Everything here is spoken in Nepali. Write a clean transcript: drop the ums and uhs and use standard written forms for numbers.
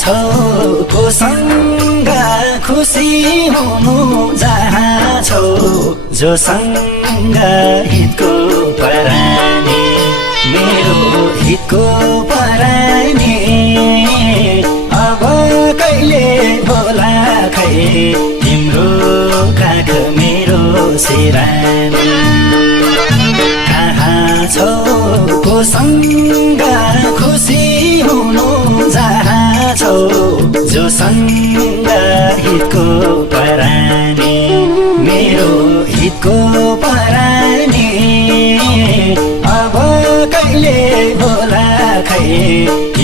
छौ कोसँग खुसी हुनु जहाँ छौ जोसँग हितको परानी मेरो हितको परानी अब कहिले होला खै तिम्रो काग मेरो सिरानी कहाँ छौ कोसँग खुसी हुनु जहाँ छौ जोसँग हितको परानी मेरो हितको परानी अब कहिले होला खै